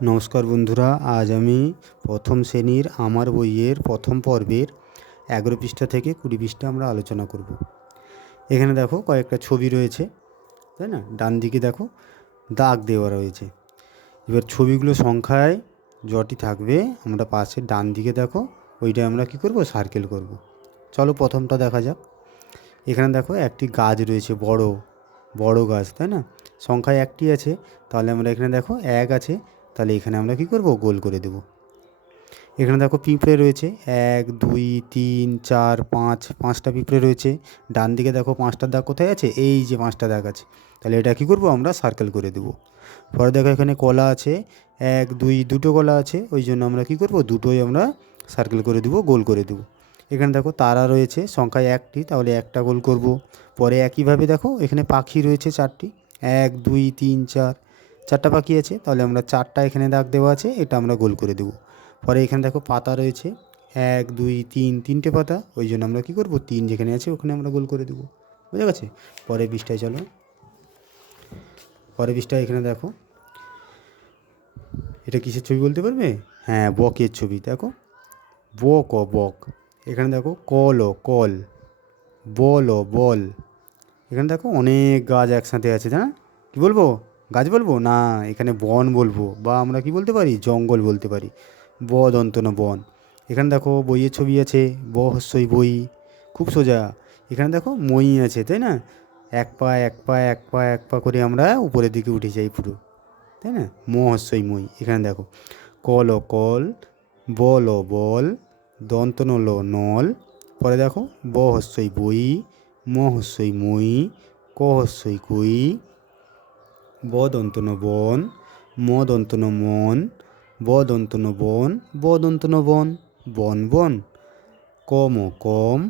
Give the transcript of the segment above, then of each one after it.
নমস্কার বন্ধুরা, আজ আমি প্রথম শ্রেণির আমার বইয়ের প্রথম পর্বের এগারো পৃষ্ঠা থেকে কুড়ি পৃষ্ঠা আমরা আলোচনা করব। এখানে দেখো কয়েকটা ছবি রয়েছে, তাই না? ডান দিকে দেখো দাগ দেওয়া রয়েছে। এবার ছবিগুলো সংখ্যায় যটি থাকবে, আমরা পাশে ডান দিকে দেখো, ওইটা আমরা কি করব? সার্কেল করব। চলো প্রথমটা দেখা যাক। এখানে দেখো একটি গাছ রয়েছে, বড় বড় গাছ, তাই না? সংখ্যায় একটি আছে, তাহলে আমরা এখানে দেখো এক আছে তাহলে এখানে আমরা কি করব? গোল করে দেব। এখানে দেখো পিঁপড়ে রয়েছে। এক, দুই, তিন, চার, পাঁচ, পাঁচটা পিঁপড়ে রয়েছে। ডান দিকে দেখো পাঁচটা দাগ কোথায় আছে? এই যে পাঁচটা দাগ আছে। তাহলে এটা কি করব? আমরা সার্কেল করে দেব। পরে দেখো এখানে কলা আছে। এক, দুই, দুটো কলা আছে। ওই জন্য আমরা কি করব? দুটোই আমরা সার্কেল করে দেব, গোল করে দেব। এখানে দেখো তারা রয়েছে। সংখ্যায় একটি, তাহলে একটা গোল করব। পরে একইভাবে দেখো এখানে পাখি রয়েছে চারটি। এক, দুই, তিন, চার চারটা পাখি আছে, তাহলে আমরা চারটা এখানে দাগ দেওয়া আছে, এটা আমরা গোল করে দেবো। পরে এখানে দেখো পাতা রয়েছে, এক, দুই, তিন, তিনটে পাতা, ওই জন্য আমরা কী করব? তিন যেখানে আছে, ওখানে আমরা গোল করে দেবো। বুঝা গেছে? পরের পৃষ্ঠায় চলো। পরের পৃষ্ঠায় এখানে দেখো। এটা কিসের ছবি বলতে পারবে? হ্যাঁ বকের ছবি, দেখো। বক ও বক এখানে দেখো, কল ও কল বল বল এখানে দেখো অনেক গাছ একসাথে আছে না কি বলব? গাছ বলব? না, এখানে বন বলব বা আমরা কি বলতে পারি? জঙ্গল বলতে পারি। ব দন্তন বন। এখানে দেখো বইয়ের ছবি আছে, ব হস্যই বই, খুব সোজা। এখানে দেখো মই আছে, তাই না? এক পা এক পা এক পা এক পা করে আমরা উপরের দিকে উঠে যাই পুরো, তাই না? ম হস্যই মই এখানে দেখো। কল কল বল ও বল দন্তন ল নল, পরে দেখো ব হস্যই বই, ম হস্যই মই ক হস্যই কই ব দন্তন বন ম দন্তন মন ব দন্তন বন ব দন্তন বন বন বন কম কম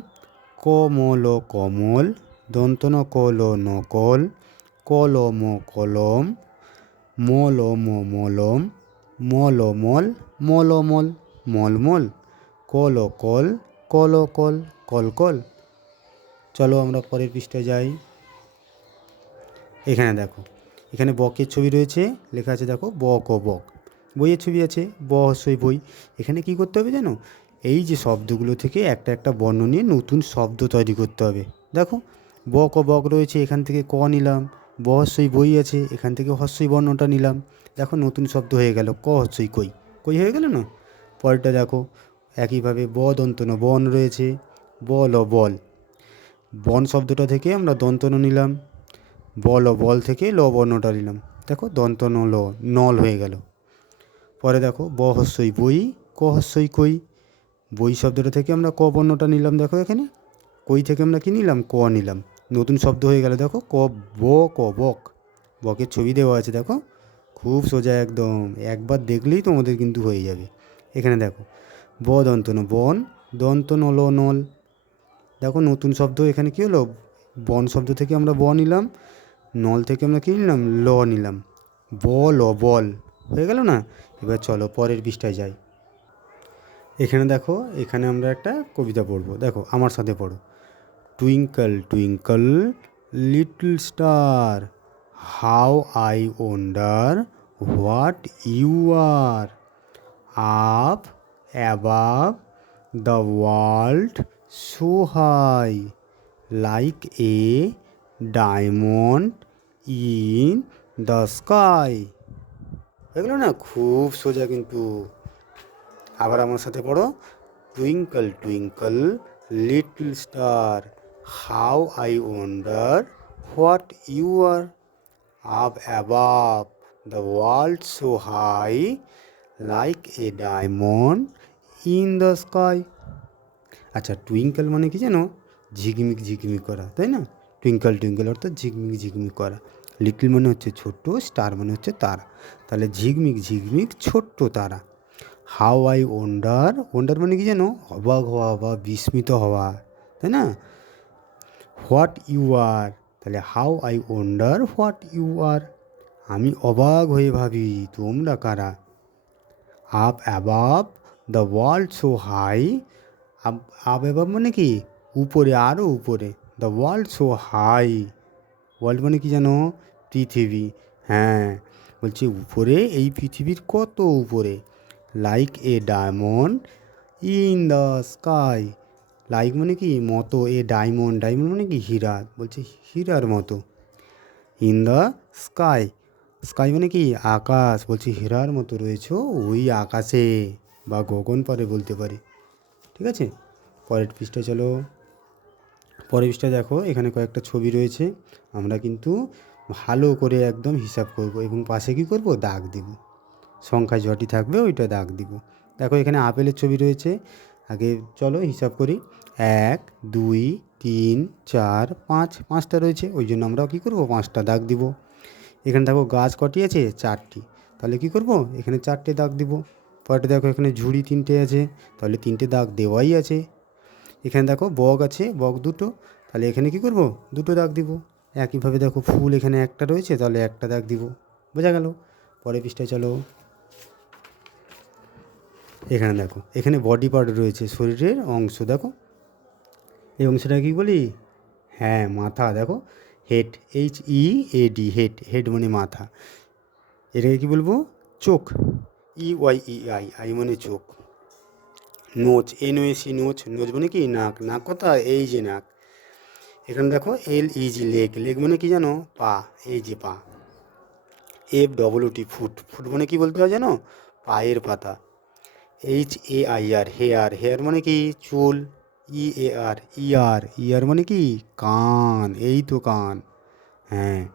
কমল কমল দন্তন কল নকল কলম কলম মলম মলম মলমল মলমল মলমল কল কল কল কল কল কল চলো আমরা পরের পৃষ্ঠায় যাই। এখানে দেখো। এখানে বকের ছবি রয়েছে, লেখা আছে দেখো, বক ও বক বইয়ের ছবি আছে, ব হস্যই বই। এখানে কি করতে হবে জানো? এই যে শব্দগুলো থেকে একটা একটা বর্ণ নিয়ে নতুন শব্দ তৈরি করতে হবে। দেখো, বক ও বক রয়েছে, এখান থেকে ক নিলাম, ব হস্যই বই আছে, এখান থেকে হস্যই বর্ণটা নিলাম। দেখো, নতুন শব্দ হয়ে গেল, ক হস্যই কই? কই হয়ে গেল না? পরেরটা দেখো, একইভাবে ব দন্তন বন রয়েছে, বল ও বল বন শব্দটা থেকে আমরা দন্তন নিলাম বল ও বল থেকে ল বর্ণটা নিলাম। দেখো দন্ত, ন, ল, নল হয়ে গেল। পরে দেখো ব হস্যই বই ক হস্যই কই। বই শব্দটা থেকে আমরা ক বর্ণটা নিলাম, দেখো এখানে। কই থেকে আমরা কি নিলাম? ক নিলাম। নতুন শব্দ হয়ে গেল, দেখো ক, ব, ক, বক। বকের ছবি দেওয়া আছে, দেখো। খুব সোজা একদম। একবার দেখলেই তোমাদের কিন্তু হয়ে যাবে। এখানে দেখো, ব, দন্ত, ন, বন, দন্ত নল নল। দেখো নতুন শব্দ, এখানে কী হলো? বন শব্দ থেকে আমরা ব নিলাম। নল থেকে আমরা কী নিলাম? ল নিলাম। বল ও বল হয়ে গেল না? এবার চলো পরের পৃষ্ঠায় যাই। এখানে দেখো, এখানে আমরা একটা কবিতা পড়ব। দেখো, আমার সাথে পড়ো। Twinkle twinkle, little star, how I wonder what you are. Up, above the world so high, like a diamond in the sky. এগুলো না খুব সোজা কিন্তু। আবার আমার সাথে পড়ো। Twinkle twinkle, little star. How I wonder what you are up above. The world so high, like a diamond in the sky. আচ্ছা টুইঙ্কল মানে কি জানো? ঝিকমিক ঝিকমিক করা, তাই না? টুইঙ্কল টুইঙ্কল অর্থাৎ ঝিকমিক ঝিকমিক করা। লিটল মানে হচ্ছে ছোট্ট স্টার মানে হচ্ছে তারা। তাহলে ঝিকমিক ঝিকমিক ছোট্ট তারা। হাও আই ওন্ডার ওন্ডার মানে কি জানো অবাক হওয়া বা বিস্মিত হওয়া, তাই না? হোয়াট ইউ আর তাহলে how I wonder what you are আমি অবাক হয়ে ভাবি, তোমরা কারা? Up above the world so high up above মানে কি? উপরে আরও উপরে। The world so high world মানে কি জানো? পৃথিবী। হ্যাঁ বলছি উপরে, এই পৃথিবীর কত উপরে? Like a diamond in the sky like মানে কি? মতো এ ডায়মন্ড ডায়মন্ড মানে কি? হীরা। বলছে হীরার মতো। ইন দ্য স্কাই স্কাই মানে কি? আকাশ। বলছি হীরার মতো রয়েছে ওই আকাশে বা গগন পারে বলতে পারি। ঠিক আছে? পরের পৃষ্ঠা চলো। পৃষ্ঠা দেখো, এখানে কয়েকটা ছবি রয়েছে। আমরা কিন্তু ভালো করে একদম হিসাব করব এবং পাশে কি করব? দাগ দিব। সংখ্যায় যটি থাকবে ওইটা দাগ দিব। দেখো এখানে আপেলের ছবি রয়েছে। আগে চলো হিসাব করি। এক, দুই, তিন, চার, পাঁচ, পাঁচটা রয়েছে। ওই জন্য আমরা কী করব? পাঁচটা দাগ দিব। এখানে দেখো গাছ কটি আছে? চারটি। তাহলে কি করব? এখানে চারটে দাগ দিব। পরেরটা দেখো এখানে ঝুড়ি তিনটে আছে। তাহলে তিনটে দাগ দেওয়াই আছে। এখানে দেখো বক আছে বক দুটো। তাহলে এখানে কি করব? দুটো দাগ দিব। একইভাবে দেখো ফুল এখানে একটা রয়েছে, তাহলে একটা দাগ দিব। বোঝা গেল? পরের পৃষ্ঠায় চলো। এখানে দেখো, এখানে বডি পার্ট রয়েছে শরীরের অংশ, দেখো। এই অংশটা কি বলি? হ্যাঁ মাথা, দেখো। Head H E A D head head মানে মাথা। এটাকে কি বলব? চোখ E Y E eye eye মানে চোখ। Nose N O S E nose nose মানে কি? নাক নাক কথা, এই যে নাক। এখানে দেখো এল, ই, জি লেগ লেগ মানে কি জানো? পা, এই যে পা। F, double T, foot. Foot মানে কি বলতে হয় জানো? পায়ের পাতা। H, A, I, R, hair. Hair মানে কি? চুল। ই, এ, আর ইয়ার ইয়ার মানে কি? কান। এই তো কান। হ্যাঁ।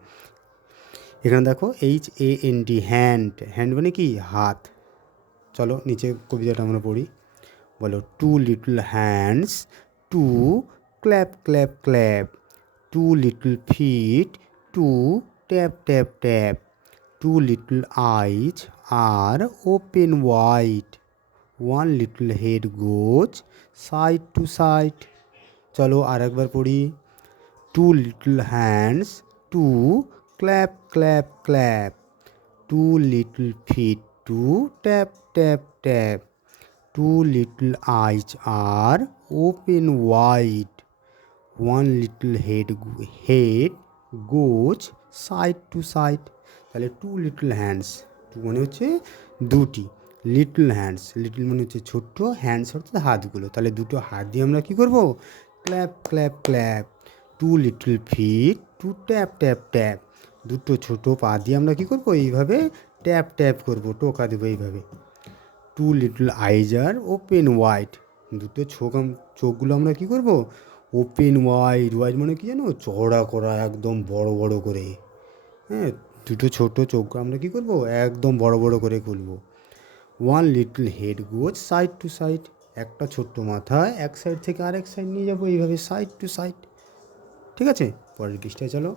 এখানে দেখো H, A, N, D, hand. Hand মানে কি? হাত। চলো নিচে কবিতাটা আমরা পড়ি। বলো two little hands to clap clap clap two little feet to tap tap tap two little eyes are open wide one little head goes side to side চলো আর একবার পড়ি two little hands to clap clap clap two little feet to tap tap tap two little eyes are open wide one little head head goes side to side তাহলে two little hands two মানে হচ্ছে দুটি। Little hands little মানে হচ্ছে ছোট্ট hands অর্থাৎ হাতগুলো। তাহলে দুটো হাত দিয়ে আমরা কী করব? Clap clap clap two little feet to tap tap tap দুটো ছোট পা দিয়ে আমরা কী করব? এইভাবে ট্যাপ ট্যাপ করব, টোকা দেবো এইভাবে। Two little eyes are open wide দুটো চোখ চোখগুলো আমরা কী করব? ওপেন ওয়াইড ওয়াইড মানে কি জানো? চড়া করা, একদম বড় বড় করে। হ্যাঁ দুটো ছোট চোখ আমরা কী করব? একদম বড় বড় করে খুলবো। One little head goes side to side একটা ছোট্ট মাথা এক সাইড থেকে আরেক সাইড নিয়ে যাব এইভাবে সাইড টু সাইড ঠিক আছে? পরের পৃষ্ঠায় চলো।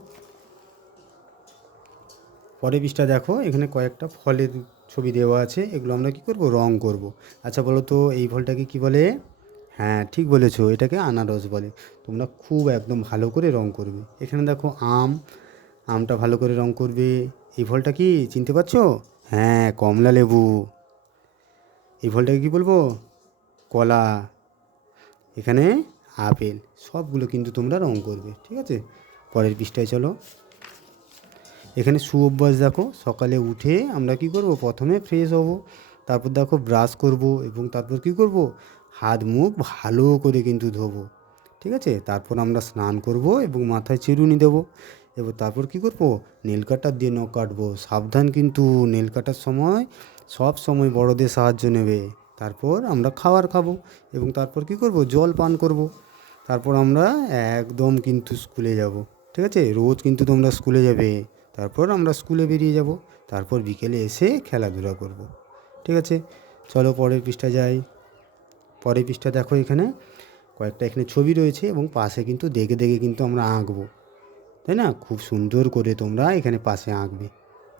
পরের পৃষ্ঠা দেখো, এখানে কয়েকটা ফলের ছবি দেওয়া আছে, এগুলো আমরা কি করব? রং করব। আচ্ছা বলো তো, এই ফলটাকে কি বলে? হ্যাঁ ঠিক বলেছ, এটাকে আনারস বলে। তোমরা খুব একদম ভালো করে রং করবে। এখানে দেখো আম, আমটা ভালো করে রং করবে। এই ফলটা কি চিনতে পারছ? হ্যাঁ কমলা লেবু। এই ফলটাকে কি বলব? কলা। এখানে আপেল। সবগুলো কিন্তু তোমরা রং করবে, ঠিক আছে? পরের পৃষ্ঠায় চলো। এখানে সুঅভ্যাস দেখো, সকালে উঠে আমরা কি করব? প্রথমে ফ্রেশ হব, তারপর দেখো ব্রাশ করব এবং তারপর কি করব? হাত মুখ ভালো করে কিন্তু ধোবো, ঠিক আছে? তারপর আমরা স্নান করব এবং মাথায় চিরুনি দেবো এবার তারপর কি করব? নেল কাটার দিয়ে নখ কাটবো, সাবধান কিন্তু নেল কাটার সময়, সব সময় বড়দের সাহায্য নেবে। তারপর আমরা খাবার খাব এবং তারপর কি করব? জল পান করব। তারপর আমরা একদম কিন্তু স্কুলে যাব, ঠিক আছে? রোজ কিন্তু তোমরা স্কুলে যাবে। তারপর আমরা স্কুলে বেরিয়ে যাব। তারপর বিকেলে এসে খেলাধুলা করব। ঠিক আছে? চলো পরের পৃষ্ঠা যাই। পরের পৃষ্ঠা দেখো এখানে। কয়েকটা এখানে ছবি রয়েছে এবং পাশে কিন্তু দেখে দেখে কিন্তু আমরা আঁকবো। তাই না? খুব সুন্দর করে তোমরা এখানে পাশে আঁকবে।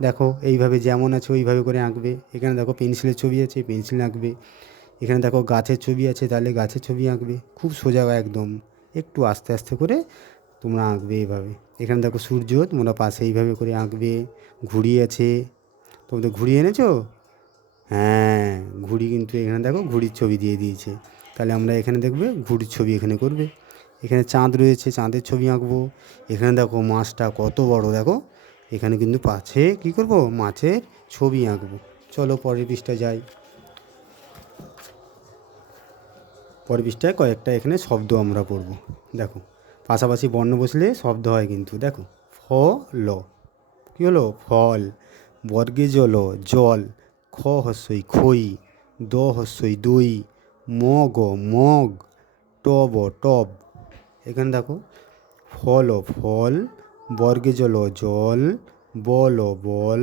দেখো, এইভাবে যেমন আছে ওইভাবে করে আঁকবে। এখানে দেখো পেন্সিলের ছবি আছে, পেন্সিল আঁকবে। এখানে দেখো গাছের ছবি আছে, তাহলে গাছের ছবি আঁকবে। খুব সোজা একদম। একটু আস্তে আস্তে করে তোমরা আঁকবে এইভাবে এখানে দেখো সূর্য, তোমরা পাশে এইভাবে করে আঁকবে, ঘুড়ি আছে। তোমাদের ঘুড়ি এনেছো? হ্যাঁ ঘুড়ি কিন্তু এখানে দেখো ঘুড়ির ছবি দিয়ে দিয়েছে। তাহলে আমরা এখানে দেখবে ঘুড়ির ছবি এখানে করবে। এখানে চাঁদ রয়েছে, চাঁদের ছবি আঁকবো। এখানে দেখো মাছটা কত বড়, দেখো। এখানে কিন্তু পাছে কী করব? মাছের ছবি আঁকবো। চলো পরের পৃষ্ঠায় যাই। পরের পৃষ্ঠায় কয়েকটা এখানে শব্দ আমরা পড়ব। দেখো। পাশাপাশি বর্ণ বসলে শব্দ হয় কিন্তু, দেখো ফ ল কী হলো? ফল, বর্গে জল জল, খ হস্যই খই, দ হস্যই দই মগ মগ টব টব। এখানে দেখো, ফল ফল, বর্গে জল জল বল বল,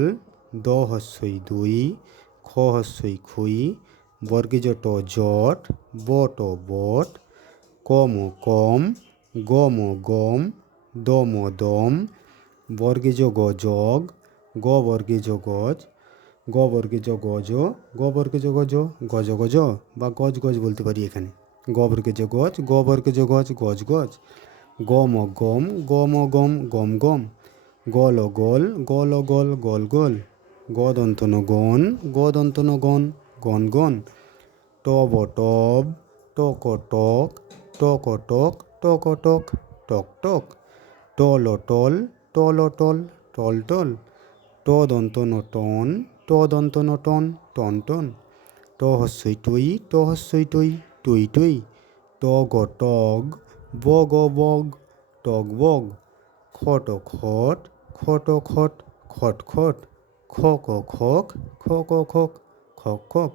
দ হস্যই দই, খ হস্যই খই, বর্গে জট জট বট বট কম কম গম গম, দম দম বর্গে যোগ জগ গ বর্গে গজ, গ বর্গে গজ, গ বর্গে গজ গজ গজ বা গজ গজ বলতে পারি এখানে। গ বর্গে গজ, গ বর্গে গজ গজ গজ। গম গম গম গম গম গম। গল গল গল গল গল গল। গদন্তন গণ গদন্তন গণ গণ গণ টব টব টক টক টক টক টক টক টক টক। টল টল টল টল টল টল। টদন্তন টন টদন্তন টন টন টন। ট হস্যই টই ট হস্যই টই টই টই টগ টগ বগ বগ, টগ, বগ। খট খট খট খট খট খট। খক খ ক খক খক খক।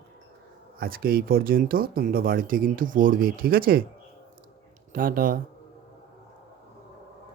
আজকে এই পর্যন্ত তোমরা বাড়িতে কিন্তু পড়বে, ঠিক আছে? 好的。